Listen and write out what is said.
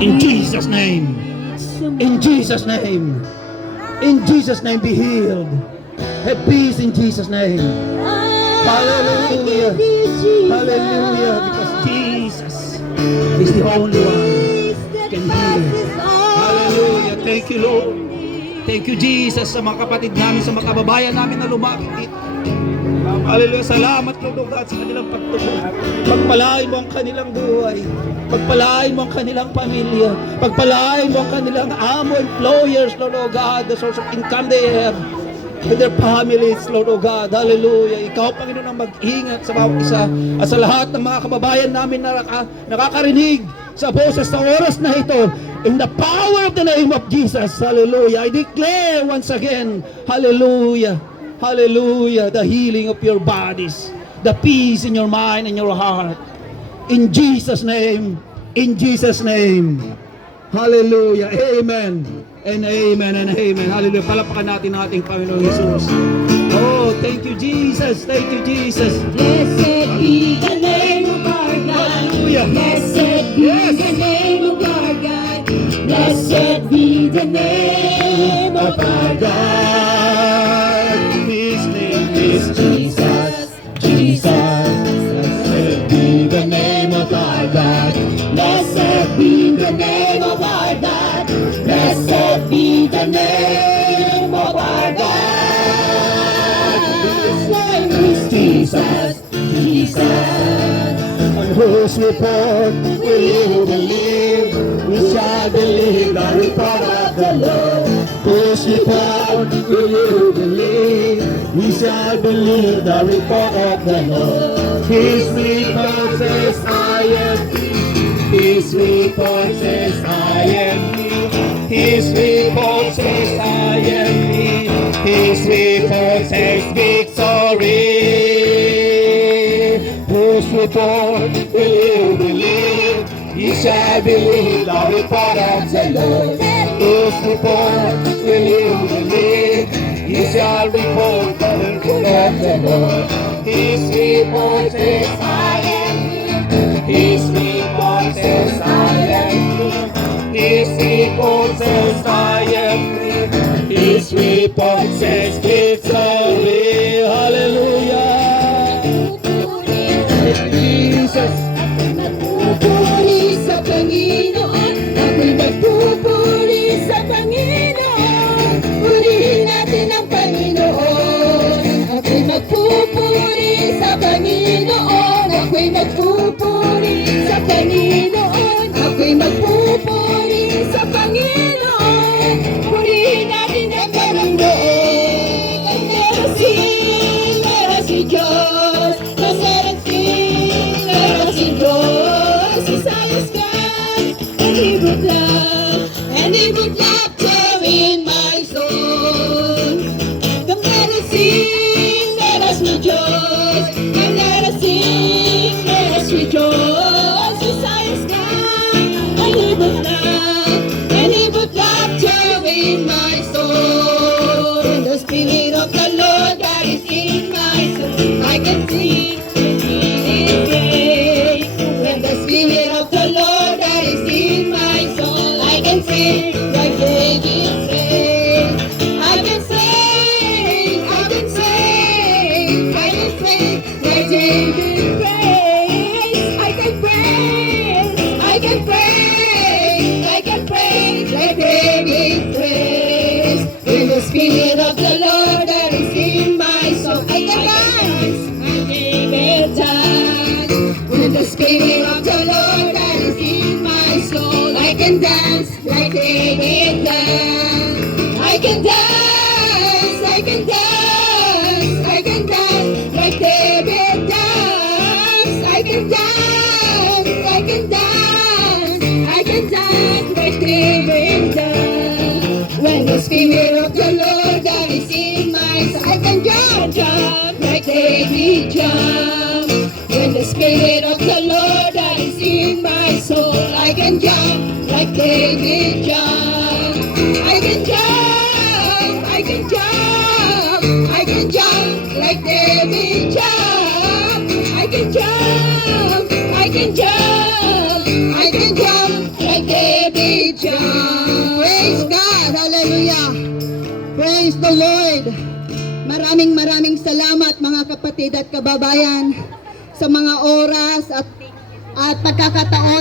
In Jesus' name. In Jesus' name. In Jesus' name, be healed. Have peace in Jesus' name. Hallelujah. Hallelujah. Because Jesus is the only one who can heal. Hallelujah. Thank you, Lord. Thank you, Jesus, sa mga kapatid namin, sa mga kababayan namin na lumapit dito. Hallelujah. Salamat, Lord God, sa kanilang pagtulong. Pagpalain mo ang kanilang buhay. Pagpalain mo ang kanilang pamilya. Pagpalain mo ang kanilang amo, employers, Lord God, the source of income they have. And their families, Lord God. Hallelujah. Ikaw, Panginoon, ang mag-ingat sa bawat isa at sa lahat ng mga kababayan namin na nakakarinig sa boses sa oras na ito. In the power of the name of Jesus. Hallelujah. I declare once again, hallelujah. Hallelujah. The healing of your bodies. The peace in your mind and your heart. In Jesus' name. In Jesus' name. Hallelujah. Amen. And amen and amen. Hallelujah. Palapakan natin ang ating Panginoon Jesus. Oh, thank you, Jesus. Thank you, Jesus. Blessed be the name of our God. Hallelujah. Blessed be the name of our God. Blessed be the name of our God. His name is Jesus, Jesus. Blessed be the name of our God. Blessed be the name of our God. Blessed be the name of our God. His name is Jesus, Jesus. on whose report Will you believe? We shall believe the report of the Lord. whose report Will you believe? We shall believe the report of the Lord. His report says I am free. His report says I am free. His report says I am free. His report says victory. Whose report will you believe? You shall believe the report of the Lord. Whose report will you believe? You shall report the report of the Lord. His report says I am here. His report says I am here. His report says I am here. His report says victory. Hallelujah. Jesus. Nagpupuri sa Panginoon. Ako'y nagpupuri sa Panginoon. Purihin natin ang Panginoon. Ako'y nagpupuri sa Panginoon. Ako'y nagpupuri sa Panginoon. Ako'y nagpupuri sa Panginoon. Purihin natin ang Panginoon. Ang meron si Diyos. Nasaran si Diyos. Isayas ka. And He would love. And He would laughter in my soul. Come let us sing. Let us rejoice. And let us sing. Let us rejoice. Isayas ka. And He would love. And He would laughter in my soul. And the Spirit of the Lord that is in my soul. I can sing. When the Spirit of the Lord that is in my soul, I can sing like David sang. I can sing, I can sing, I can sing like David prays. I can praise, I can praise, I can praise like David prays. When the Spirit of the Lord that is in my soul, I can dance, I can dance. When the Spirit of the Lord that is in my soul, I can dance like David danced. I can dance, I can dance, I can dance like David danced. I can dance, I can dance, I can dance like David danced. When the Spirit of the Lord that is in my soul, I can jump like David jumped. When the Spirit of the Lord that is in my soul, I can jump like David jumped. I can jump, I can jump, I can jump like David jumped. I can jump, I can jump, I can jump like David. Elijah. Praise God. Hallelujah. Praise the Lord. Maraming salamat mga kapatid at kababayan sa mga oras at pagkakataon